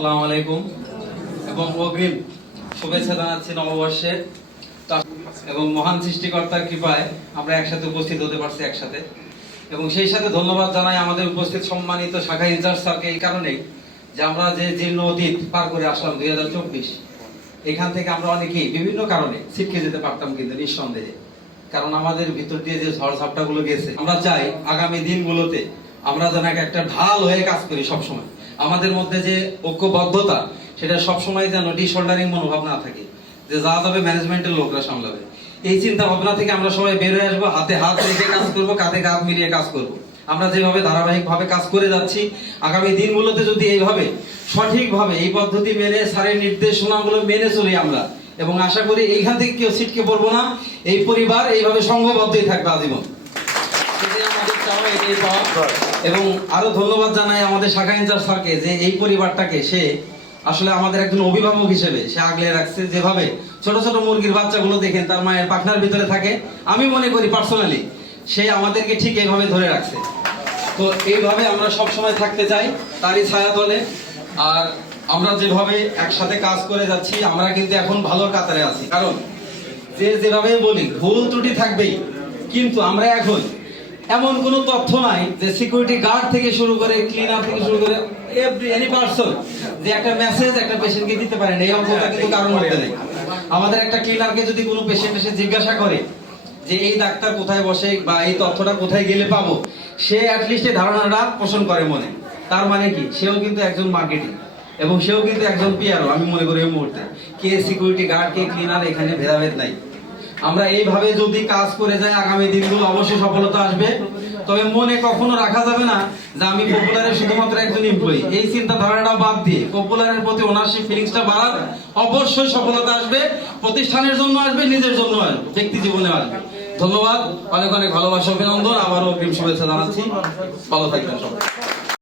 আসসালামু আলাইকুম এবং অগ্রিম শুভেচ্ছা জানাচ্ছি নববর্ষে। এবং মহান সৃষ্টিকর্তার কৃপায় আমরা একসাথে উপস্থিত হতে পারছি একসাথে, এবং সেই সাথে ধন্যবাদ জানাই আমাদের উপস্থিত সম্মানিত শাখা ইনচার্জ স্যারকে এই কারণেই যে আমরা যে জীর্ণ অতীত পার করে আসলাম 2024, এখান থেকে আমরা অনেকেই বিভিন্ন কারণে ছিটকে যেতে পারতাম, কিন্তু নিঃসন্দেহে, কারণ আমাদের ভিতর দিয়ে যে ঝড় ঝাপটা গুলো গেছে, আমরা চাই আগামী দিনগুলোতে আমরা যেন একটা ঢাল হয়ে কাজ করি। সবসময় আমাদের মধ্যে যে ঐক্যবদ্ধতা, সেটা সবসময় যেন ডিসঅর্ডারিং মনোভাব না থাকে, যে যা যাবে ম্যানেজমেন্টের লোকরা সামলাবে, এই চিন্তা ভাবনা থেকে আমরা সবাই বের হয়ে আসবো, হাতে হাত রেখে কাজ করবো, কাঁধে কাঁধ মিলিয়ে কাজ করব। আমরা যেভাবে ধারাবাহিক ভাবে কাজ করে যাচ্ছি, আগামী দিনগুলোতে যদি এইভাবে সঠিকভাবে এই পদ্ধতি মেনে স্যারের নির্দেশনাগুলো মেনে চলি আমরা, এবং আশা করি এইখান থেকে কেউ ছিটকে পড়বো না, এই পরিবার এইভাবে সংঘবদ্ধই থাকবে আজীবন। এবং আরো ধন্যবাদ জানাই আমাদের শাখা ইনচার্জ স্যারকে, যে এই পরিবারটাকে সে আসলে আমাদের একজন অভিভাবক হিসেবে সে আগলে রাখছে। যেভাবে ছোট ছোট মুরগির বাচ্চাগুলো দেখেন তার মায়ের পাখনার ভিতরে থাকে, আমি মনে করি পার্সোনালি সে আমাদেরকে ঠিক এইভাবে ধরে রাখছে। তো এইভাবে আমরা সব সময় থাকতে চাই তারই ছায়া তলে। আর আমরা যেভাবে একসাথে কাজ করে যাচ্ছি, আমরা কিন্তু এখন ভালোর কাতারে আছি, কারণ যে যেভাবে বলি ভুল ত্রুটি থাকবেই, কিন্তু আমরা এখন এমন কোন তথ্য নাই যে সিকিউরিটি গার্ড থেকে শুরু করে ক্লিনার থেকে শুরু করে এনি পারসন যে একটা মেসেজ একটা পেশেন্টকে দিতে পারে না, এই অবস্থা কিন্তু কারণ মধ্যে নেই। আমাদের একটা ক্লিনারকে যদি কোনো পেশেন্ট এসে জিজ্ঞাসা করে যে এই ডাক্তার কোথায় বসে বা এই তথ্যটা কোথায় গেলে পাবো, সে অ্যাটলিস্ট এই ধারণাটা পোষণ করে মনে। তার মানে কি, সেও কিন্তু একজন মার্কেটিং এবং সেও কিন্তু একজন পিআরও। আমি মনে করি এই মুহূর্তে কে সিকিউরিটি গার্ড কে ক্লিনার, এখানে ভেদাভেদ নাই। আমরা এইভাবে যদি কাজ করে যাই, আগামী দিনগুলো অবশ্যই সফলতা আসবে। তবে মনে কখনো রাখা যাবে না যে আমি পপুলারের শুধুমাত্র একজন এমপ্লয়ি, এই চিন্তা ধারণাটা বাদ দিয়ে পপুলারের প্রতি ওনারশিপ ফিলিংসটা বাড়ান, অবশ্যই সফলতা আসবে। প্রতিষ্ঠানের জন্য আসবে, নিজের জন্য আসবে, ব্যক্তি জীবনে আসবে। ধন্যবাদ, অনেক অনেক ভালোবাসা, অভিনন্দন, আবারও অগ্রিম শুভেচ্ছা জানাচ্ছি। ভালো থাকবেন সবাই।